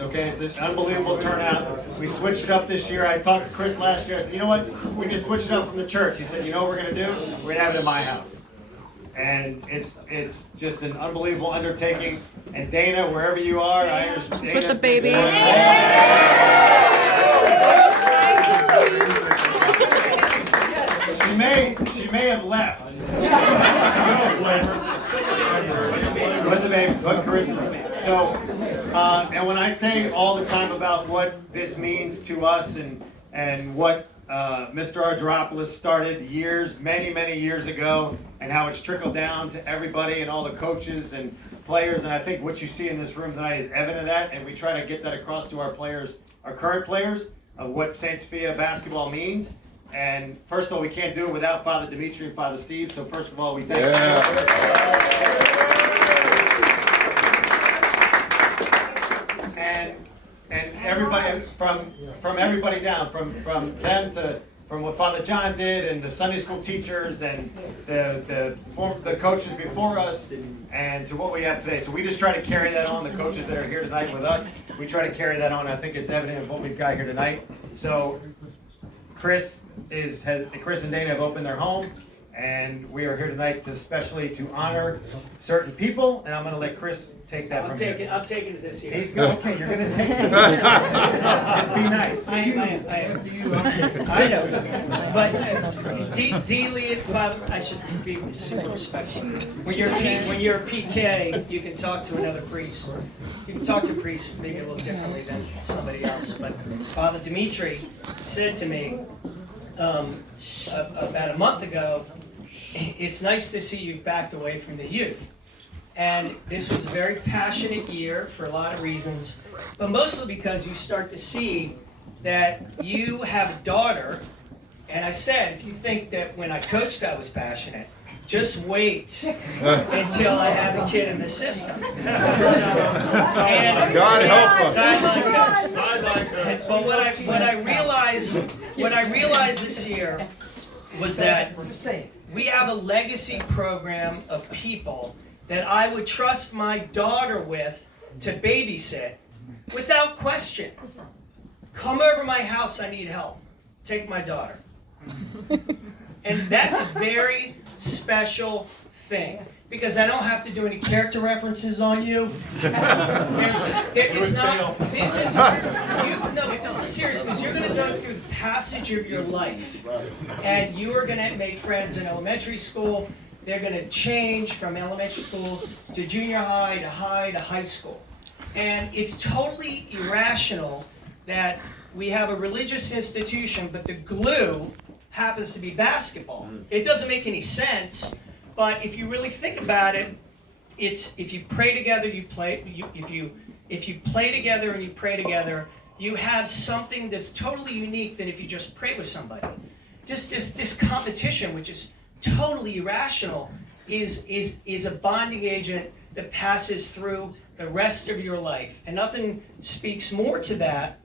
Okay, it's an unbelievable turnout. We switched it up this year. I talked to Chris last year. I said, you know what? We just switched it up from the church. He said, you know what we're going to do? We're going to have it in my house. And it's just an unbelievable undertaking. And Dana, wherever you are, I understand. She's with the baby. She may have left. With the baby, but Carissa sleep. So, and when I say all the time about what this means to us and what Mr. Argyropoulos started many years ago, and how it's trickled down to everybody and all the coaches and players, and I think what you see in this room tonight is evident of that, and we try to get that across to our players, our current players, of what St. Sophia basketball means. And first of all, we can't do it without Father Dimitri and Father Steve, so first of all, we thank you. And everybody from everybody down, from them to from what Father John did, and the Sunday school teachers, and the coaches before us, and to what we have today. So we just try to carry that on. The coaches that are here tonight with us, we try to carry that on. I think it's evident of what we've got here tonight. So Chris and Dana have opened their home, and we are here tonight especially to honor certain people. And I'm going to let Chris take that from here. I'm taking this year. He's good. Okay, you're going to take it. Just be nice. I am. I know. But D. Lee and Father, I should be super respectful. When you're a PK, you can talk to another priest. You can talk to priests maybe a little differently than somebody else. But Father Dimitri said to me about a month ago, it's nice to see you've backed away from the youth. And this was a very passionate year for a lot of reasons, but mostly because you start to see that you have a daughter. And I said, if you think that when I coached I was passionate, just wait until I have a kid in the system. And God help us. Sideline coach. But what I realized this year was that we have a legacy program of people that I would trust my daughter with to babysit without question. Come over my house, I need help. Take my daughter. And that's a very special thing, because I don't have to do any character references on you. This is serious, because you're going to go through the passage of your life, and you are going to make friends in elementary school. They're going to change from elementary school to junior high to high school. And it's totally irrational that we have a religious institution, but the glue happens to be basketball. It doesn't make any sense, but if you really think about it, it's if you pray together, you play. If you play together and you pray together, you have something that's totally unique than if you just pray with somebody. Just this competition, which is totally irrational, is a bonding agent that passes through the rest of your life. And nothing speaks more to that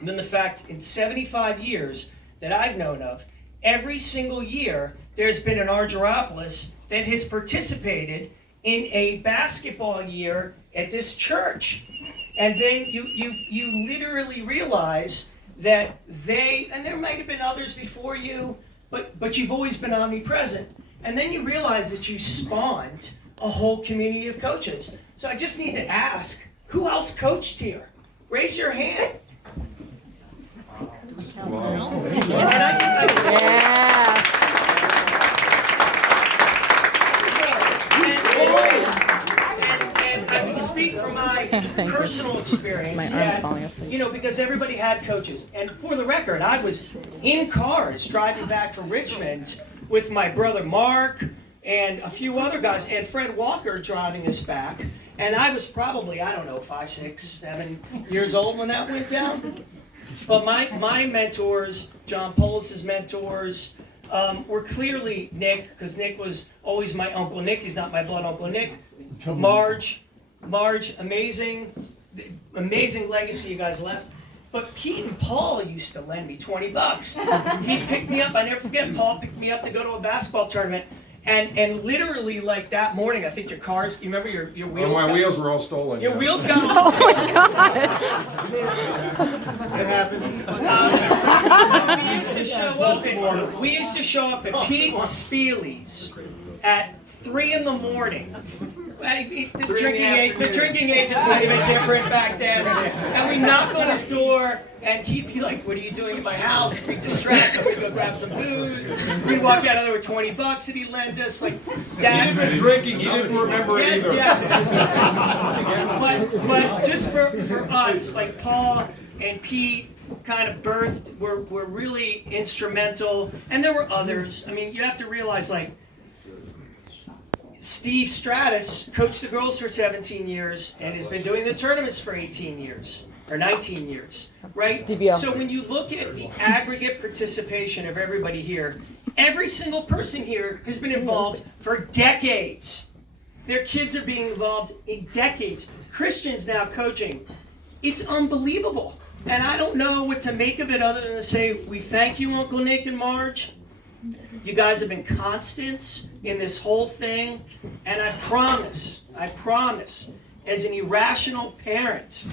than the fact in 75 years that I've known of, every single year there's been an Argyropoulos that has participated in a basketball year at this church. And then you literally realize that and there might have been others before you, but you've always been omnipresent. And then you realize that you spawned a whole community of coaches. So I just need to ask, who else coached here? Raise your hand. Wow. And I can speak from my personal experience. My arm's falling asleep. Because everybody had coaches. And for the record, I was in cars driving back from Richmond with my brother Mark and a few other guys, and Fred Walker driving us back. And I was probably, 5, 6, 7 years old when that went down. But my mentors, John Polis' mentors, were clearly Nick, because Nick was always my Uncle Nick. He's not my blood Uncle Nick. Marge, amazing legacy you guys left. But Pete and Paul used to lend me $20. He'd pick me up. I never forget, Paul picked me up to go to a basketball tournament. And literally, like that morning, I think your cars, you remember your wheels? My wheels were all stolen. Your yeah. wheels got all stolen. It happens. We used to show up at Pete's Spieli's at 3 in the morning. The drinking ages might have been different back then. And we knock on his door, and he'd be like, "What are you doing at my house?" We'd distract him, we'd go grab some booze. We'd walk out, and there were $20 that he'd lend us. Like, that's... He'd been drinking, he didn't remember it either. Yes. But just for us, like Paul and Pete kind of birthed, were really instrumental. And there were others. I mean, you have to realize, like, Steve Stratus coached the girls for 17 years and has been doing the tournaments for 18 years, or 19 years, right? So when you look at the aggregate participation of everybody here, every single person here has been involved for decades. Their kids are being involved in decades. Christians now coaching. It's unbelievable. And I don't know what to make of it other than to say, we thank you, Uncle Nick and Marge. You guys have been constants in this whole thing, and I promise, as an irrational parent,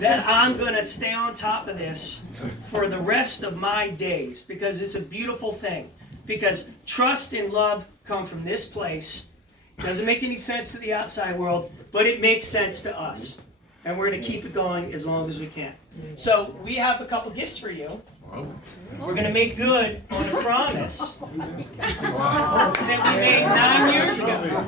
that I'm going to stay on top of this for the rest of my days, because it's a beautiful thing. Because trust and love come from this place. Doesn't make any sense to the outside world, but it makes sense to us. And we're going to keep it going as long as we can. So we have a couple gifts for you. We're going to make good on a promise that we made 9 years ago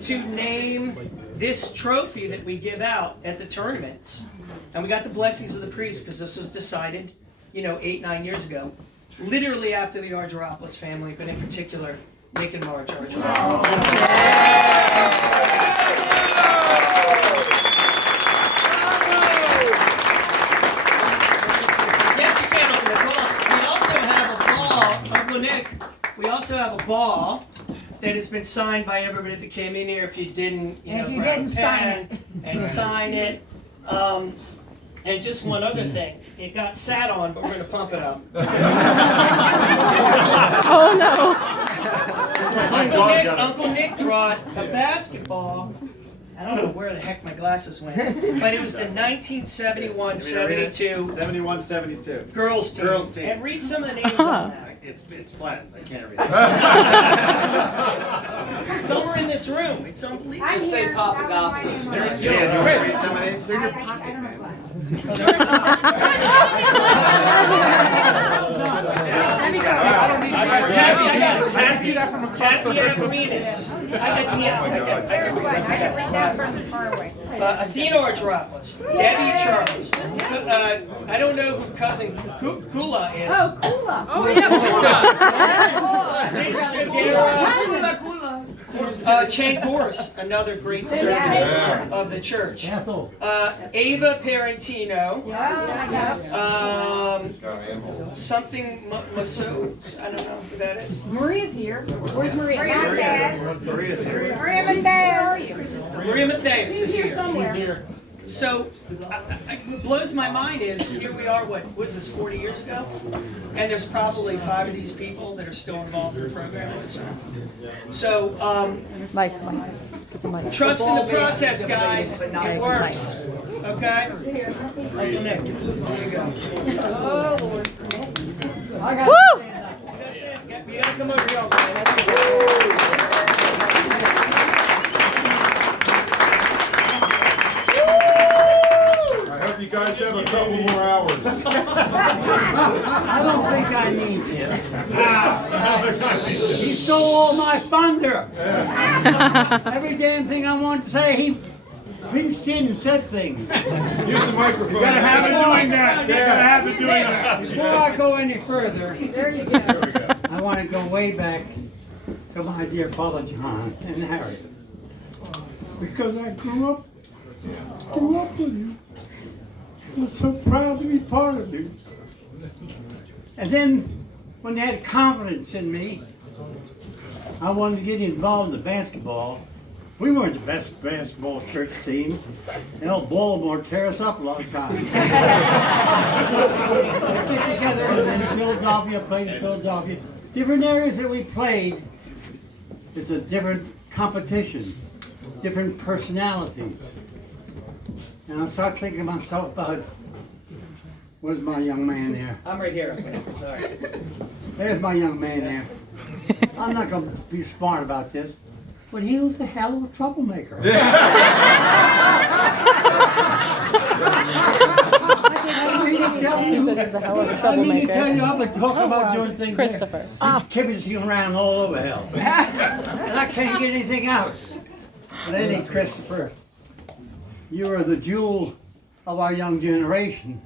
to name this trophy that we give out at the tournaments. And we got the blessings of the priest because this was decided, 8-9 years ago, literally after the Argyropoulos family, but in particular, Nick and Marge Argyropoulos. We also have a ball that has been signed by everybody that came in here. If you didn't, sign it. And just one other thing, it got sat on, but we're going to pump it up. Oh no! Uncle Nick brought a basketball. I don't know where the heck my glasses went, but it was the 1971-72 71-72 girls team. And read some of the names on that. It's flat. I can't read it. Somewhere in this room. It's unbelievable. Just say Papadopoulos. Yeah, you want to read some of these? They're in your pocket, man. Kathy Abramides. Athena Argyropoulos. Debbie Charles. I don't know who cousin Kula is. Oh, Kula! Oh, yeah, Chen Gorse, another great servant of the church. Ava Parentino. Something Maso. I don't know who that is. Maria's here. Where's Maria? Maria's here. Maria Matthews is here. Somewhere. So, what blows my mind is, here we are, what is this, 40 years ago? And there's probably 5 of these people that are still involved in the program. So, Mike. trust in the process, guys. It works. Okay? Uncle Nick, here you go. Oh, Lord. Woo! That's it. You gotta come over here. You guys have a couple more hours. I don't think I need him. He stole all my thunder. Every damn thing I wanted to say, he pinched in and said things. Use the microphone. Gotta have it doing that. Yeah. Gotta have it doing that. Before I go any further, There you go. I want to go way back to my dear Father John and Harriet. Because I grew up with you. I'm so proud to be part of you. And then, when they had confidence in me, I wanted to get involved in basketball. We weren't the best basketball church team. You know, Baltimore tear us up a lot of times. We get together and then Philadelphia, played in Philadelphia. different areas that we played, it's a different competition, different personalities. And I start thinking to myself about, where's my young man there? I'm right here. Sorry. There's my young man there. I'm not going to be smart about this, but he was a hell of a troublemaker. I mean to tell He you, said he's a hell of a I've troublemaker. been talking about doing things there. Christopher. These kibbles around all over hell. And I can't get anything out. But anyway, Christopher, you are the jewel of our young generation.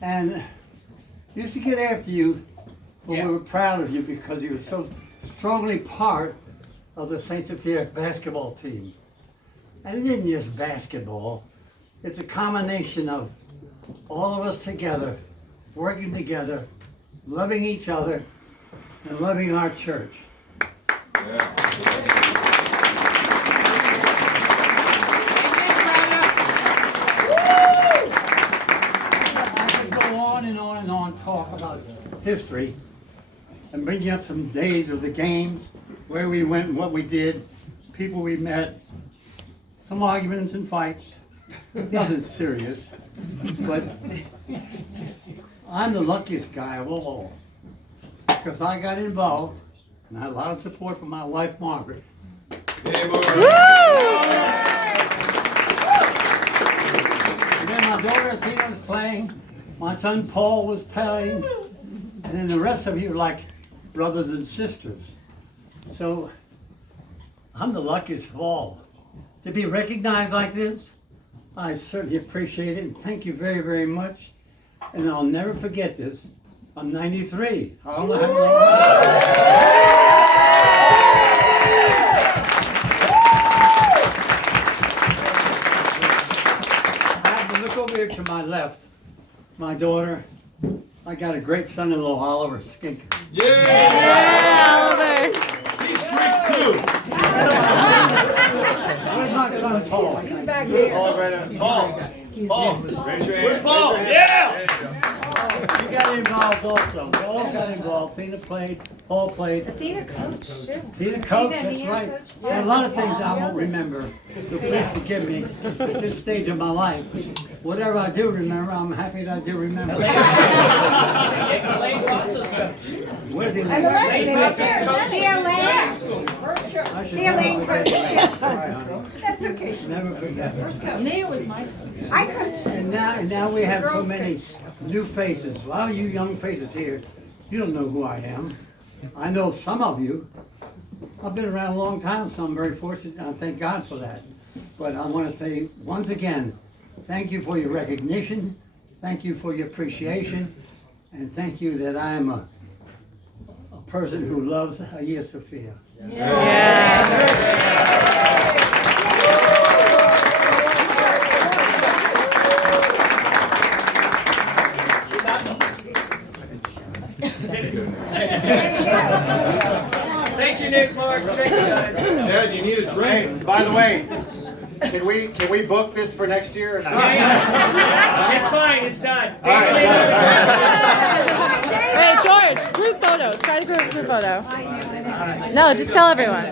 And we used to get after you, but we were proud of you because you were so strongly part of the St. Sophia basketball team. And it isn't just basketball. It's a combination of all of us together, working together, loving each other, and loving our church. I could go on and on and on, talk about history, and bring you up some days of the games, where we went and what we did, people we met, some arguments and fights, nothing serious, but I'm the luckiest guy of all, because I got involved, and I had a lot of support from my wife, Margaret. Hey, Mark. And then my daughter Athena was playing, my son Paul was playing, and then the rest of you are like brothers and sisters. So I'm the luckiest of all. To be recognized like this, I certainly appreciate it, and thank you very, very much. And I'll never forget this. I'm 93. I don't know how long. I have to look over here to my left. My daughter. I got a great son-in-law, Oliver Skinker. Yeah! Oliver. He's Greek too. Where's my son Paul? Back here. Paul, raise your hand. Paul, Raise your hand. You got involved also. We all got involved. Tina played, Paul played. Athena coach too. Tina coached, that's Athena right. coached. And a lot of things I won't remember. So please forgive me at this stage of my life. Whatever I do remember, I'm happy that I do remember. Elaine Foster's coach. Where's Elaine? Elaine Foster's coach. The Elaine. School. I should The Elaine never coach. forget that. All right, honey. That's okay. Never forget. Nia was my coach. I coached. And now we have so Girls many coach. new faces. A lot of you young faces here, you don't know who I am. I know some of you. I've been around a long time, so I'm very fortunate, and I thank God for that. But I want to say, once again, thank you for your recognition, thank you for your appreciation, and thank you that I am a person who loves Hagia Sophia. Thank you, Nick Marks. Thank you, guys. Dad, you need a Hey, drink. by the way, can we book this for next year or not? Yeah. It's fine. It's done. All right. Wait, George, group photo. Try to group photo. No, just tell everyone.